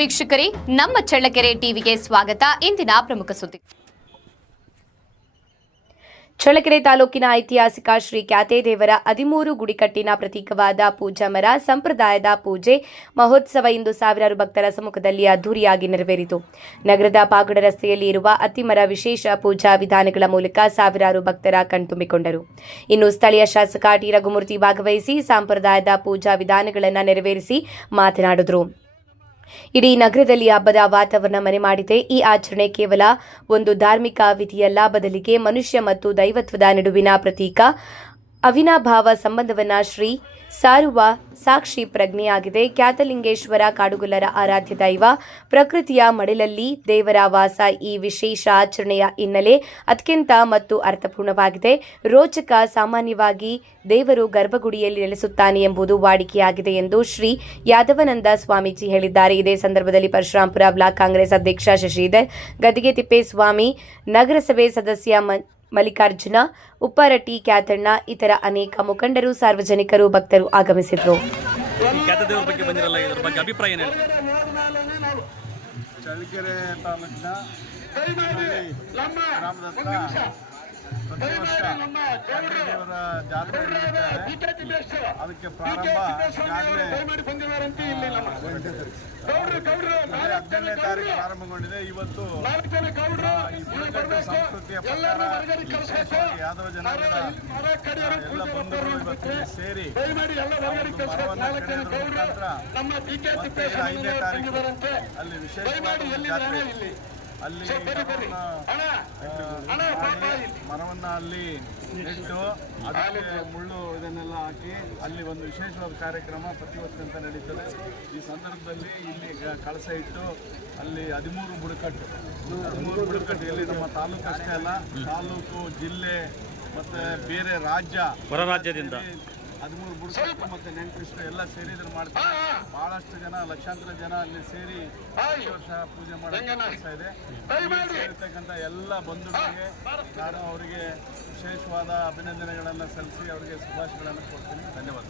ವೀಕ್ಷಕರೇ, ನಮ್ಮ ಚಳ್ಳಕೆರೆ ಟಿವಿಗೆ ಸ್ವಾಗತ. ಇಂದಿನ ಪ್ರಮುಖ ಸುದ್ದಿ. ಚಳ್ಳಕೆರೆ ತಾಲೂಕಿನ ಐತಿಹಾಸಿಕ ಶ್ರೀ ಖ್ಯಾತೇದೇವರ 13 ಗುಡಿಕಟ್ಟಿನ ಪ್ರತೀಕವಾದ ಪೂಜಾ ಮರ ಸಂಪ್ರದಾಯದ ಪೂಜೆ ಮಹೋತ್ಸವ ಇಂದು ಸಾವಿರಾರು ಭಕ್ತರ ಸಮ್ಮುಖದಲ್ಲಿ ಅದ್ದೂರಿಯಾಗಿ ನೆರವೇರಿತು. ನಗರದ ಪಾಗಡ ರಸ್ತೆಯಲ್ಲಿ ಇರುವ ಅತ್ತಿಮರ ವಿಶೇಷ ಪೂಜಾ ವಿಧಾನಗಳ ಮೂಲಕ ಸಾವಿರಾರು ಭಕ್ತರ ಕಣ್ತುಂಬಿಕೊಂಡರು. ಇನ್ನು ಸ್ಥಳೀಯ ಶಾಸಕ ಟಿ ರಘುಮೂರ್ತಿ ಭಾಗವಹಿಸಿ ಸಂಪ್ರದಾಯದ ಪೂಜಾ ವಿಧಾನಗಳನ್ನು ನೆರವೇರಿಸಿ ಮಾತನಾಡಿದರು. ಇಡೀ ನಗರದಲ್ಲಿ ಹಬ್ಬದ ವಾತಾವರಣ ಮನೆ ಮಾಡಿದೆ. ಈ ಆಚರಣೆ ಕೇವಲ ಒಂದು ಧಾರ್ಮಿಕ ವಿಧಿಯಲ್ಲ, ಬದಲಿಗೆ ಮನುಷ್ಯ ಮತ್ತು ದೈವತ್ವದ ನಡುವಿನ ಪ್ರತೀಕ. ಅವಿನಾಭಾವ ಸಂಬಂಧವನ್ನ ಸಾರುವ ಸಾಕ್ಷಿ ಪ್ರಜ್ಞೆಯಾಗಿದೆ. ಖ್ಯಾತಲಿಂಗೇಶ್ವರ ಕಾಡುಗೊಲ್ಲರ ಆರಾಧ್ಯ ದೈವ, ಪ್ರಕೃತಿಯ ಮಡಿಲಲ್ಲಿ ದೇವರ ವಾಸ. ಈ ವಿಶೇಷ ಆಚರಣೆಯ ಹಿನ್ನೆಲೆ ಅತ್ಯಂತ ಮತ್ತು ಅರ್ಥಪೂರ್ಣವಾಗಿದೆ. ರೋಚಕ. ಸಾಮಾನ್ಯವಾಗಿ ದೇವರು ಗರ್ಭಗುಡಿಯಲ್ಲಿ ನೆಲೆಸುತ್ತಾನೆ ಎಂಬುದು ವಾಡಿಕೆಯಾಗಿದೆ ಎಂದು ಶ್ರೀ ಯಾದವಾನಂದ ಸ್ವಾಮೀಜಿ ಹೇಳಿದ್ದಾರೆ. ಇದೇ ಸಂದರ್ಭದಲ್ಲಿ ಪರಶುರಾಂಪುರ ಬ್ಲಾಕ್ ಕಾಂಗ್ರೆಸ್ ಅಧ್ಯಕ್ಷ ಶಶಿಧರ್, ಗದ್ದಿಗೆ ತಿಪ್ಪೇಸ್ವಾಮಿ, ನಗರಸಭೆ ಸದಸ್ಯ ಮಲ್ಲಿಕಾರ್ಜುನ, ಉಪ್ಪಾರಟ್ಟಿ ಖ್ಯಾತಣ್ಣ, ಇತರ ಅನೇಕ ಮುಖಂಡರು, ಸಾರ್ವಜನಿಕರು, ಭಕ್ತರು ಆಗಮಿಸಿದರು. ಚಳ್ಳಕೆರೆ ತಾಲೂಕಿನ ಪ್ರತಿ ವರ್ಷ ಖ್ಯಾತೇದೇವರ ಜಾತ್ರೆ ನಡೆಯುತ್ತೆ. ಅದಕ್ಕೆ ಪ್ರಾರಂಭ ಈಗಾಗಲೇ 18ನೇ ತಾರೀಕು ಪ್ರಾರಂಭಗೊಂಡಿದೆ. ಇವತ್ತು ಈ ಬುಡಕಟ್ಟು ಸಂಸ್ಕೃತಿಯ ಪ್ರಕಾರ ವಿಶೇಷವಾಗಿ ಯಾದವ ಜನಾಂಗದ ಎಲ್ಲ ಬಂಧುಗಳು ಇವತ್ತು ಸೇರಿ ಮರವನ್ನು ಕಡಿಯೋದ್ರ ಮುಖಾಂತರ ಮತ್ತೆ 5ನೇ ತಾರೀಕು ಅಲ್ಲಿ ವಿಶೇಷವಾದ ಜಾತ್ರೆ, ಅಲ್ಲಿ ಮರವನ್ನು ಅಲ್ಲಿ ನೆಟ್ಟು ಅದಕ್ಕೆ ಮುಳ್ಳು ಇದನ್ನೆಲ್ಲ ಹಾಕಿ ಅಲ್ಲಿ ಒಂದು ವಿಶೇಷವಾದ ಕಾರ್ಯಕ್ರಮ ಪ್ರತಿ ವರ್ಷದಂತ ನಡೀತದೆ. ಈ ಸಂದರ್ಭದಲ್ಲಿ ಇಲ್ಲಿ ಕಳಸ ಇಟ್ಟು ಅಲ್ಲಿ 13 ಬುಡಕಟ್ಟು ಇಲ್ಲಿ ನಮ್ಮ ತಾಲೂಕು ಅಷ್ಟೇ ಅಲ್ಲ, ತಾಲೂಕು, ಜಿಲ್ಲೆ ಮತ್ತು ಬೇರೆ ಹೊರ ರಾಜ್ಯದಿಂದ 13 ಬುಡಕಟ್ಟು ಮತ್ತು ನೆಂಟರಿಷ್ಟು ಎಲ್ಲ ಸೇರಿ ಇದನ್ನು ಮಾಡ್ತಾರೆ. ಬಹಳಷ್ಟು ಜನ, ಲಕ್ಷಾಂತರ ಜನ ಅಲ್ಲಿ ಸೇರಿ ಈ ವರ್ಷ ಪೂಜೆ ಮಾಡೋಕೆ ಇದೆ. ಸೇರಿರ್ತಕ್ಕಂಥ ಎಲ್ಲ ಬಂಧುಗಳಿಗೆ ನಾನು ಅವರಿಗೆ ವಿಶೇಷವಾದ ಅಭಿನಂದನೆಗಳನ್ನು ಸಲ್ಲಿಸಿ ಅವರಿಗೆ ಶುಭಾಶಯಗಳನ್ನು ಕೊಡ್ತೀನಿ. ಧನ್ಯವಾದ.